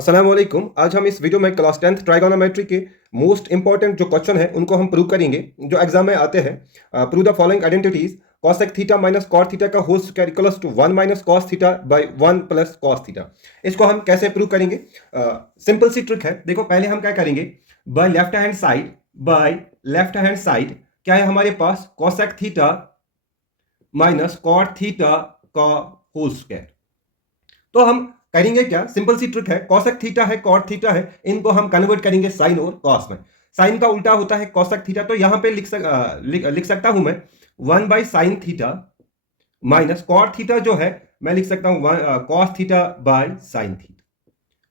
अस्सलाम वालेकुम। आज हम इस वीडियो में क्लास 10th ट्राइगोनोमेट्री के मोस्ट इंपॉर्टेंट जो क्वेश्चन है उनको हम प्रूव करेंगे जो एग्जाम में आते हैं। Prove the following identities cosec theta minus cot theta का whole square equals to 1 minus cos theta by 1 plus cos theta. इसको हम कैसे प्रूव करेंगे? सिंपल सी ट्रिक है। देखो पहले हम क्या करेंगे, बाय लेफ्ट हैंड साइड क्या है हमारे पास cosec theta minus cot theta का होल स्क्वायर। तो हम करेंगे क्या, सिंपल सी ट्रिक है। कॉसेक थीटा है, कॉट थीटा है, इनको हम कन्वर्ट करेंगे साइन और कॉस में। साइन का उल्टा होता है कॉसेक थीटा, तो यहां पे लिख सकता हूं मैं 1 by sine theta minus cot theta जो है मैं लिख सकता हूं cos theta by sine theta.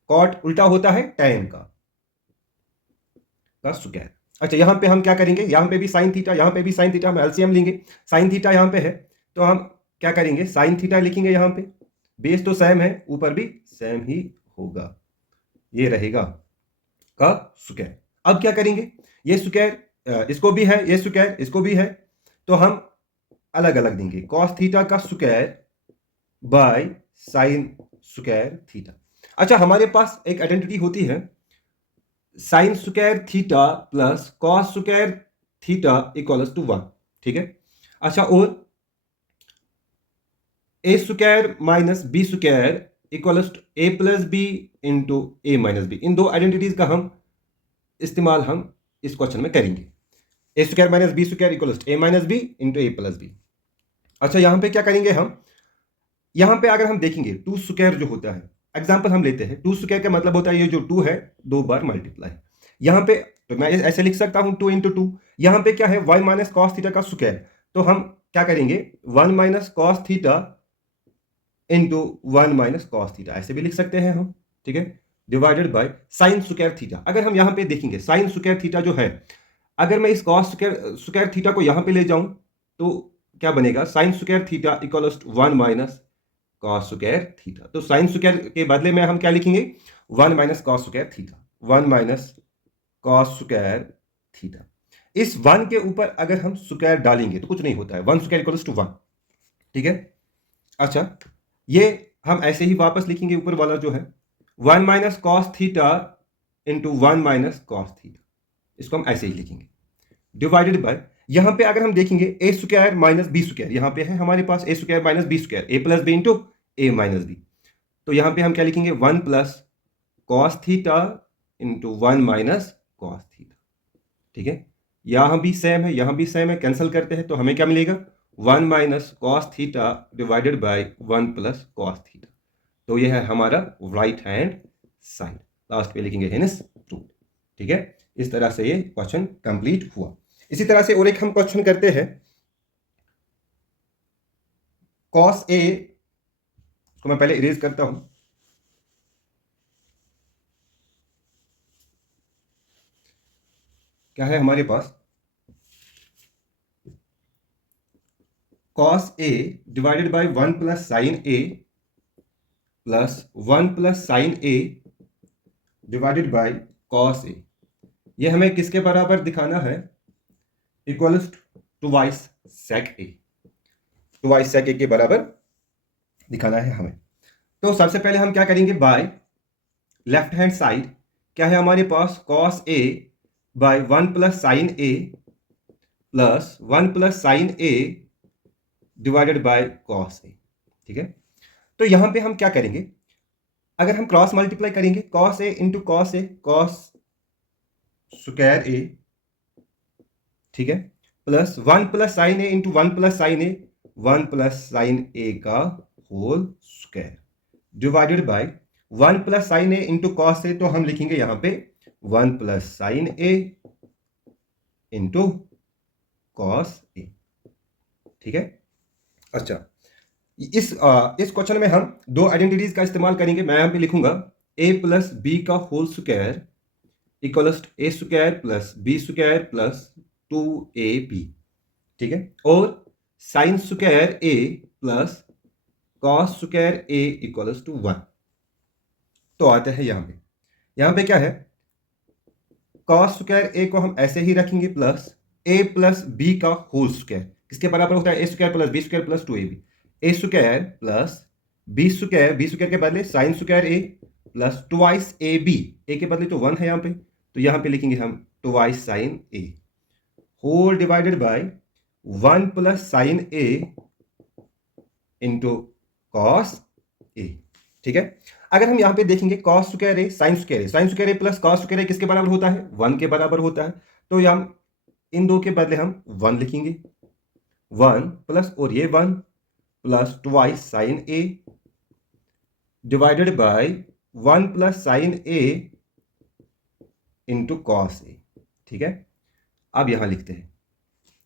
Cot उल्टा होता है टैन का स्क्वायर। अच्छा, यहां पे हम क्या करेंगे, यहां पे भी साइन थीटा, यहां पे भी साइन थीटा, हम एलसीएम लेंगे। साइन थीटा यहां पे है तो हम क्या करेंगे, साइन थीटा लिखेंगे। यहां पे बेस तो सेम है, ऊपर भी सेम ही होगा, ये रहेगा का स्क्वायर। अब क्या करेंगे, ये स्क्वायर इसको भी है, ये स्क्वायर इसको भी है, तो हम अलग अलग देंगे। कॉस थीटा का square by sine square theta. अच्छा, हमारे पास एक आइडेंटिटी होती है sine square theta plus cos square theta equals to 1। ठीक है। अच्छा, और A square minus B square equals to A plus B into A minus B. इन दो आइडेंटिटीज का हम इस्तेमाल इस क्वेश्चन में करेंगे। A square minus B square equals to A minus B into A plus B. अच्छा, यहां पे क्या करेंगे हम, यहां पे अगर हम देखेंगे टू स्क्वायर जो होता है, एग्जांपल हम लेते हैं, टू स्क्वायर का मतलब होता है ये जो टू है दो बार मल्टीप्लाई। यहां पे तो मैं ऐसे लिख सकता हूं टू इंटू टू। यहां पे क्या है, वन माइनस कॉस थीटा का स्क्वायर, तो हम क्या करेंगे, one minus cos theta into one minus cos theta, ऐसे भी लिख सकते हैं हम। ठीक है, divided by sine square theta. अगर हम यहां पे देखेंगे साइन स्क्वायर थीटा जो है, अगर मैं इस कॉस स्क्वायर थीटा को यहां पे ले जाऊं तो क्या बनेगा, sine square theta equals to one minus cos square theta. तो साइन स्क्वायर के बदले में हम क्या लिखेंगे, one minus cos square theta, one minus cos square theta. इस वन के ऊपर अगर हम स्क्वायर डालेंगे तो कुछ नहीं होता है, one square equals to one. ठीक है। अच्छा, ये हम ऐसे ही वापस लिखेंगे ऊपर वाला जो है one minus cos theta into one minus cos theta, इसको हम ऐसे ही लिखेंगे डिवाइडेड बाय, यहां पे अगर हम देखेंगे ए स्क्वायर माइनस बी स्क्वायर, यहां पे है हमारे पास ए square minus B square, A plus B into A minus B. तो यहां पे हम क्या लिखेंगे, one plus cos theta into one minus cos theta. ठीक है, यहां भी सेम है, यहां भी सेम है, कैंसिल करते हैं तो हमें क्या मिलेगा, one minus cos theta divided by one plus cos theta. तो यह है हमारा राइट हैंड साइड। लास्ट पे लिखेंगे हेंस प्रूव्ड। ठीक है, इस तरह से ये क्वेश्चन कंप्लीट हुआ। इसी तरह से और एक हम क्वेश्चन करते हैं, कॉस ए को मैं पहले इरेज करता हूं। क्या है हमारे पास, cos A divided by one plus sine A plus one plus sine A divided by cos A. ये हमें किसके बराबर दिखाना है, equals to vice sec A, to vice sec A के बराबर दिखाना है हमें। तो सबसे पहले हम क्या करेंगे, बाय लेफ्ट हैंड साइड क्या है हमारे पास, cos A by one plus sine A plus one plus sine A divided by cos A. ठीक है, तो यहां पे हम क्या करेंगे, अगर हम क्रॉस मल्टीप्लाई करेंगे cos A into cos A, cos square A, ठीक है, plus one plus sine A into one plus sine A, one plus sine A का whole square divided by one plus sine A into cos A, तो हम लिखेंगे यहां पे one plus sine A into cos A. ठीक है। अच्छा, इस क्वेश्चन में हम दो आइडेंटिटीज का इस्तेमाल करेंगे। मैं यहां पे लिखूंगा ए प्लस बी का whole square equals A square plus B square plus two A B. ठीक है, और sine square A plus cos square A equals to one. तो आते हैं यहां पे क्या है, कॉस स्क्वायर ए को हम ऐसे ही रखेंगे प्लस ए प्लस बी का होल स्क्वायर, किसके बराबर होता है, A square plus B square plus two A B. A square plus B square, B square के बदले sine square A plus twice A B, A के बदले तो 1 है यहाँ पे, तो यहाँ पे लिखेंगे हम twice sine A whole divided by 1 plus sine A into cos A. ठीक है, अगर हम यहाँ पे देखेंगे cos square A sine square A, sine square A plus cos square A किसके बराबर होता है? 1 के बराबर होता है। तो हम इन दो के बदले हम 1 लिखेंगे, 1 प्लस और ये 1 plus twice sine A divided by 1 plus sine A into cos A. ठीक है, अब यहां लिखते हैं,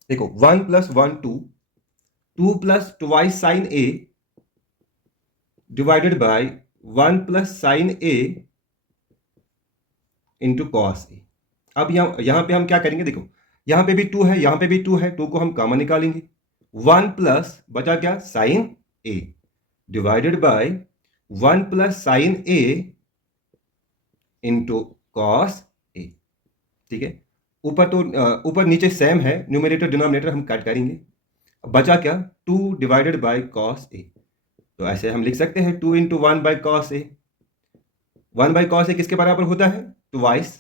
देखो 1 plus 1 2, 2 plus twice sine A divided by 1 plus sine A into cos A. अब यहां पे हम क्या करेंगे, देखो यहां पे भी 2 है, यहां पे भी 2 है, 2 को हम कॉमन निकालेंगे, 1 प्लस बचा क्या sine A divided by 1 plus sine A into cos A. ठीक है, ऊपर नीचे सेम है, न्यूमरेटर डिनोमिनेटर हम कट करेंगे, बचा क्या 2 डिवाइडेड बाय कॉस ए। तो ऐसे हम लिख सकते हैं 2 into 1 by cos A. 1 by cos A किसके बराबर होता है? Twice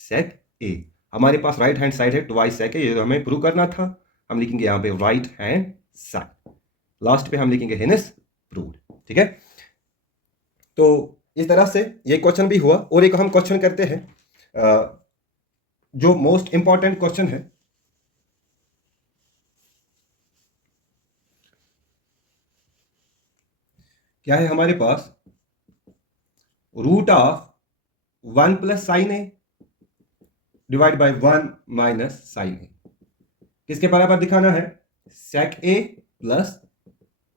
sec A. हमारे पास राइट हैंड साइड है, ट्वाइस सेक ए, ये हमें प्रूव करना था। हम लिखेंगे यहाँ पे राइट हैंड साइड, लास्ट पे हम लिखेंगे हेनिस प्रूव्ड। ठीक है, तो इस तरह से ये क्वेश्चन भी हुआ। और एक हम क्वेश्चन करते हैं जो मोस्ट इंपॉर्टेंट क्वेश्चन है, क्या है हमारे पास? Root of 1 plus sine A divide by 1 minus sine A किसके बराबर दिखाना है? सेक ए प्लस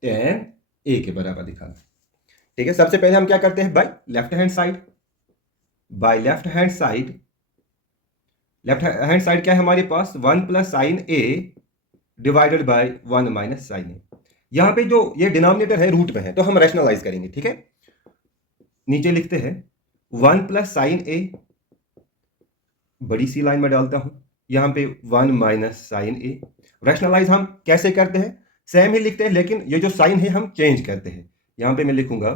टेन ए के बराबर दिखाना है। ठीक है, सबसे पहले हम क्या करते हैं? By left hand side, by left hand side, left hand side क्या है हमारे पास? 1 plus sine A divided by 1 minus sine A. यहां पे जो ये डिनोमिनेटर है रूट में है, तो हम रैशनलाइज करेंगे। ठीक है, नीचे लिखते हैं 1 प्लस साइन ए, बड़ी सी लाइन में डालता हूं, यहां पे 1 माइनस साइन ए। रैशनलाइज हम कैसे करते हैं? सेम ही लिखते हैं, लेकिन ये जो साइन है हम चेंज करते हैं। यहां पे मैं लिखूंगा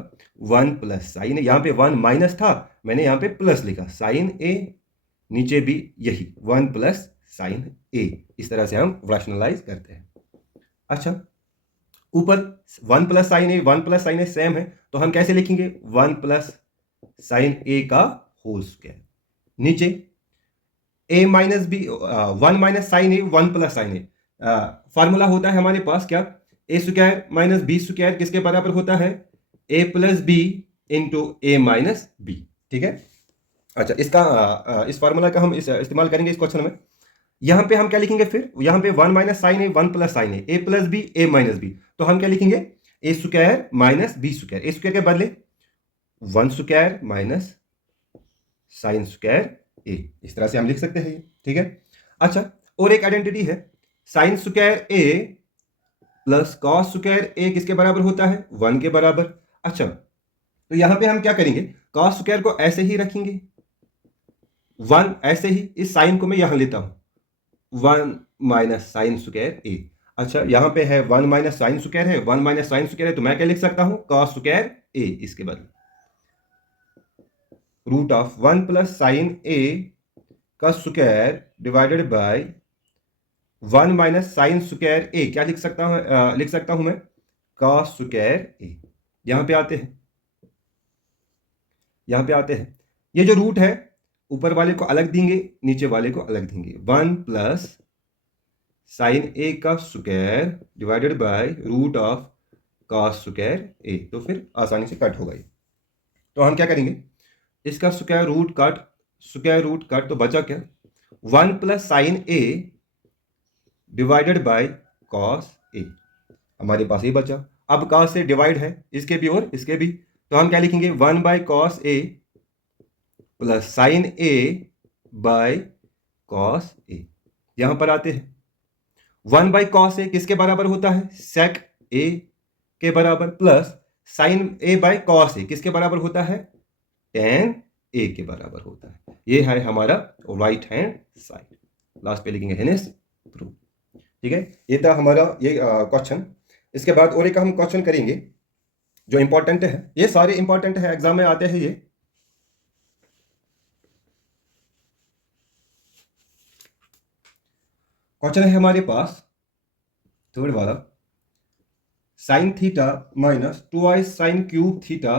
1 प्लस साइन ए, यहां पे 1 माइनस था, मैंने यहां पे प्लस लिखा, साइन ए, नीचे भी यही 1 प्लस साइन ए। इस तरह से हम रैशनलाइज करते हैं। अच्छा, ऊपर 1 प्लस साइन ए, 1 प्लस साइन ए सेम है, तो हम कैसे लिखेंगे? 1 प्लस साइन ए का होल स्क्वायर, नीचे ए माइनस बी, 1 माइनस साइन ए, 1 प्लस साइन ए। फार्मूला होता है हमारे पास क्या? ए स्क्वायर माइनस बी स्क्वायर किसके बराबर होता है? ए plus B into A minus B. ठीक है, अच्छा, इस फार्मूला का हम इस्तेमाल करेंगे इस क्वेश्चन में। यहां पे हम क्या लिखेंगे फिर? यहां पे 1 minus sine A, 1 plus sine A plus B, A minus B, तो हम क्या लिखेंगे? ए square minus B square, A square के बदले 1 स्क्वायर माइनस साइन स्क्वायर ए। इस तरह से हम लिख सकते हैं। ठीक है, अच्छा, और एक आइडेंटिटी है, sine square A plus cos square A किसके बराबर होता है? 1 के बराबर। अच्छा, तो यहां पे हम क्या करेंगे? कॉस स्क्वायर को ऐसे ही रखेंगे, 1 ऐसे ही, इस साइन को मैं यहां लेता हूं, 1 माइनस साइन स्क्वायर ए। अच्छा, यहां पे है 1 माइनस साइन स्क्वायर है, 1 माइनस साइन स्क्वायर है, तो मैं क्या लिख सकता हूं? Cos square A. इसके बदले root of 1 plus sine A का square divided by 1 minus sine square A, क्या लिख सकता हूं? लिख सकता हूं मैं कॉस स्क्वायर ए। यहां पे आते हैं, यहां पे आते हैं, ये जो रूट है ऊपर वाले को अलग देंगे, नीचे वाले को अलग देंगे, 1 प्लस साइन ए का square divided by root of cos square A. तो फिर आसानी से कट होगा ये। तो हम क्या करेंगे? इसका स्क्वायर रूट कट, तो बचा क्या? 1 plus sine A divided by cos A, हमारे पास ये बचा। अब कॉस से डिवाइड है, इसके भी और इसके भी, तो हम क्या लिखेंगे? 1 by cos A plus sine A by cos A. यहां पर आते हैं, 1 बाय कॉस ए किसके बराबर होता है? सेक ए के बराबर, plus sine A by cos A किसके बराबर होता है? टेन ए के बराबर होता है। ये है हमारा राइट हैंड साइड, लास्ट पे लिखेंगे हेनिस प्रूफ। ठीक है, ये था हमारा ये क्वेश्चन। इसके बाद और एक हम क्वेश्चन करेंगे जो इंपॉर्टेंट है, ये सारे इंपॉर्टेंट है, एग्जाम में आते हैं ये। क्वेश्चन है हमारे पास थर्ड वाला, sign theta minus twice sine cube theta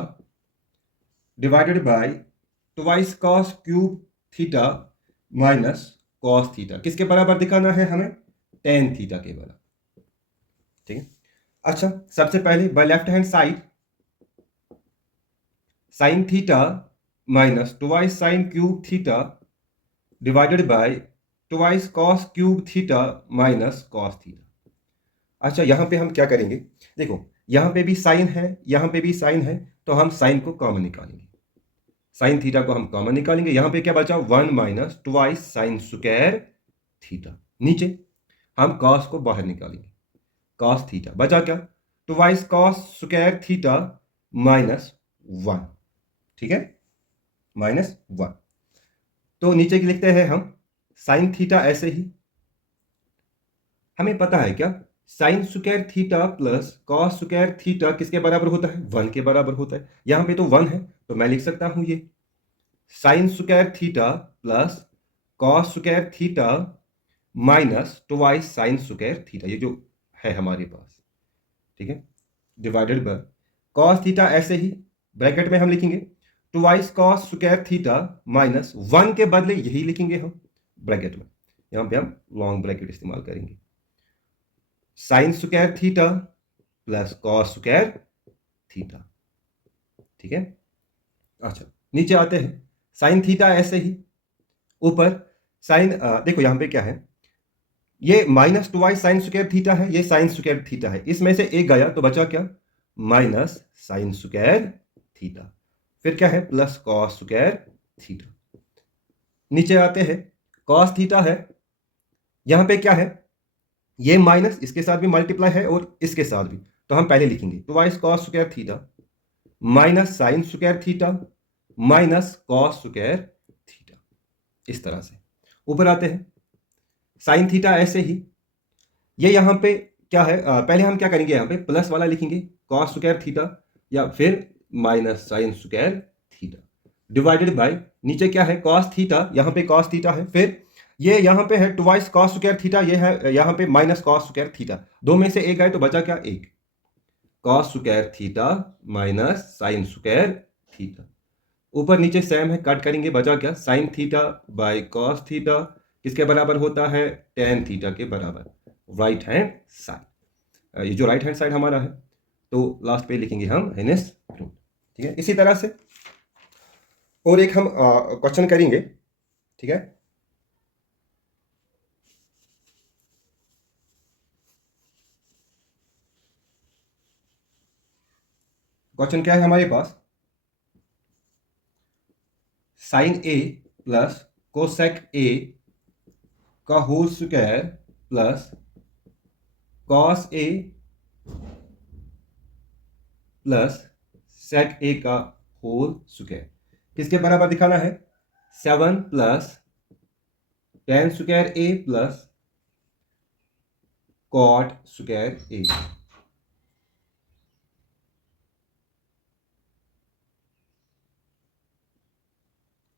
divided by twice cos cube theta minus cos theta किसके बराबर दिखाना है हमें? टेन थीटा के बराबर। ठीक है, अच्छा सबसे पहले bye left hand side sign theta minus twice sine cube theta divided by twice cos cube theta minus cos theta. अच्छा यहां पे हम क्या करेंगे, देखो यहां पे भी साइन है, यहां पे भी साइन है, तो हम साइन को कॉमन निकालेंगे, साइन थीटा को हम कॉमन निकालेंगे। यहां पे क्या बचा? 1 minus twice sign square theta. नीचे हम कॉस को बाहर निकालेंगे, कॉस थीटा बचा क्या? Twice cos square theta minus 1। ठीक है, माइनस 1। तो नीचे की लिखते हैं हम साइन थीटा, ऐसे ही हमें पता है क्या, sign square theta plus cos square theta किसके बराबर होता है? 1 के बराबर होता है। यहां पे तो 1 है, तो मैं लिख सकता हूं ये sign square theta plus cos square theta minus twice sign square theta, ये जो है हमारे पास। ठीक है, डिवाइडेड बाय कॉस थीटा, ऐसे ही ब्रैकेट में हम लिखेंगे twice cos square theta minus 1 के बदले यही लिखेंगे हम ब्रैकेट में, यहां पे हम लॉन्ग ब्रैकेट इस्तेमाल करेंगे। Sign square theta plus cos square theta. ठीक है, अच्छा नीचे आते हैं, साइन थीटा ऐसे ही, ऊपर साइन देखो यहां पे क्या है, ये minus twice sign square theta है, ये साइन स्क्वायर थीटा है, इसमें से एक गया तो बचा क्या? Minus sine square theta. फिर क्या है? Plus cos square theta. नीचे आते हैं, कॉस थीटा है, यहां पे क्या है, ये माइनस इसके साथ भी मल्टीप्लाई है और इसके साथ भी, तो हम पहले लिखेंगे twice cos square theta minus sine square theta minus cos square theta, इस तरह से। ऊपर आते हैं, साइन थीटा ऐसे ही, ये यहां पे क्या है, पहले हम क्या करेंगे, यहां पे प्लस वाला लिखेंगे कॉस स्क्वायर थीटा या फिर minus sine square theta divided by, नीचे क्या है, कॉस थीटा, यहां पे कॉस थीटा है, फिर ये यहां पे है ट्वाइस कॉस स्क्वायर थीटा, ये है यहां पे माइनस कॉस स्क्वायर थीटा, दो में से एक आए तो बचा क्या? एक, cos square theta minus sine square theta. ऊपर नीचे सेम है, कट करेंगे, बचा क्या? Sine theta by cos theta किसके बराबर होता है? टेन थीटा के बराबर, राइट हैंड साइड। ये जो राइट हैंड साइड हमारा है, तो लास्ट पे लिखेंगे हम हेनिस रूल। ठीक है, इसी तरह से और एक हम क्वेश्चन करेंगे। ठीक है, क्वेश्चन क्या है हमारे पास, sine A plus cosec A का whole square plus cos A plus sec A का होल स्क्वायर किसके बराबर दिखाना है? 7 plus tan square A plus cot square A.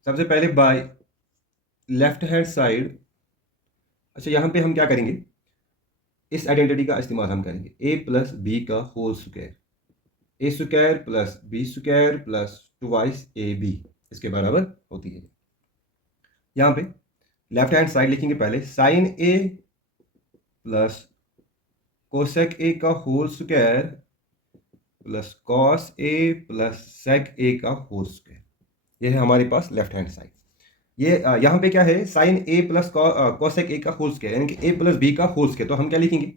सबसे पहले बाय लेफ्ट हैंड साइड, अच्छा यहां पे हम क्या करेंगे, इस आइडेंटिटी का इस्तेमाल हम करेंगे, ए प्लस बी का whole square, A square plus B square plus twice A B इसके बराबर होती है। यहां पे लेफ्ट हैंड साइड लिखेंगे पहले sine A plus cosec A का whole square plus cos A plus sec A का होल स्क्वायर, ये है हमारे पास लेफ्ट हैंड साइड। ये यहाँ पे क्या है, sine A plus cosec A का होल स्क्वायर, यानी कि ए प्लस बी का होल स्क्वायर, तो हम क्या लिखेंगे,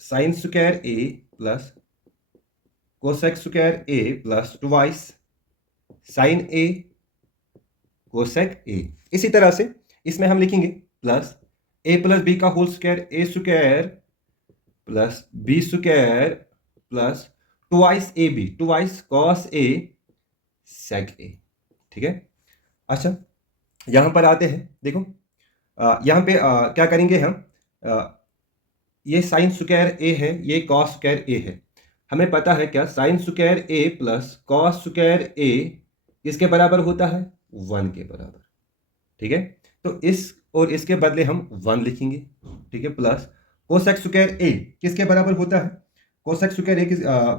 sine square A plus cosec square A plus twice sine A cosec A. इसी तरह से इसमें हम लिखेंगे प्लस ए प्लस बी का whole square, A square plus B square plus twice A B, twice cos A sec A. ठीक है, अच्छा यहां पर आते हैं, देखो यहां पे क्या करेंगे हम, ये साइन स्क्वायर ए है, ये कॉस स्क्वायर ए है, हमें पता है क्या, sign square A plus cos square A किसके बराबर होता है? 1 के बराबर। ठीक है। तो इस और इसके बदले हम 1 लिखेंगे, ठीक है, प्लस कोसेक स्क्वायर ए किसके बराबर होता है? कोसेक स्क्वायर ए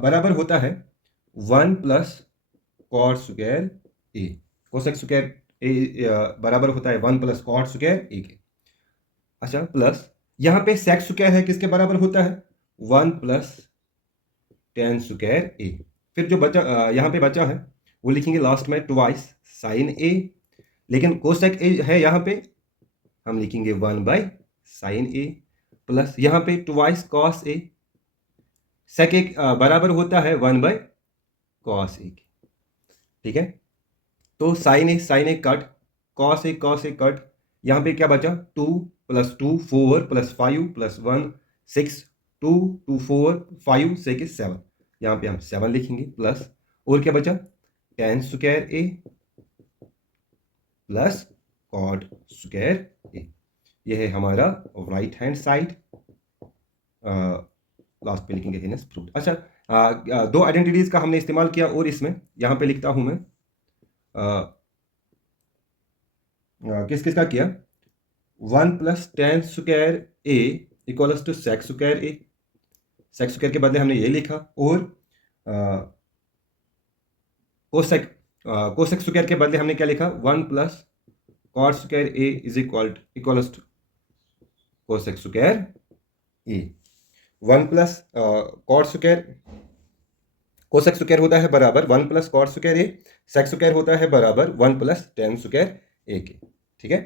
बराबर होता है 1 प्लस कॉट स्क्वायर ए। कोसेक स्क्वायर ए बराबर होता है 1 प्लस कॉट स्क्वायर ए के। अच्छा, प्लस यहाँ पे सेक स्क्वायर है किसके बराबर होता है? 1 प्लस टेन स्क्वायर ए। फिर जो बचा यहाँ पे बचा है वो लिखेंगे लास्ट में ट्वाइस साइन ए, लेकिन कोसेक ए है यहाँ पे, हम लिखेंगे 1 बाई साइन ए, प्लस यहाँ पे ट्वाइस कॉस ए। सेक ए बराबर होता है 1 बाई कॉस ए, ठीक है। तो sign A cut, cos A cut, यहाँ पे क्या बचा? 2 प्लस 2 4 प्लस 5 प्लस 1 6, 2 2 4 5 6 7, यहाँ पे हम 7 लिखेंगे, प्लस और क्या बचा? Ten square A plus cot square ए। यह है हमारा राइट हैंड साइड। लास्ट पे लिखेंगे हेनस प्रूव्ड। अच्छा, दो आइडेंटिटीज का हमने इस्तेमाल किया और इसमें यहाँ पे लिखता हूं मैं किस किस का किया? 1 plus tan square A equals to sec square A. Sec square के बदले हमने ये लिखा, और कोसेक स्क्वायर के बदले हमने क्या लिखा? 1 plus cot square A is equals to cosec square A. 1 plus cot square, cosec square होता है बराबर 1 plus cot square A, sec square होता है बराबर 1 प्लस टेन स्क्वायर ए के, ठीक है।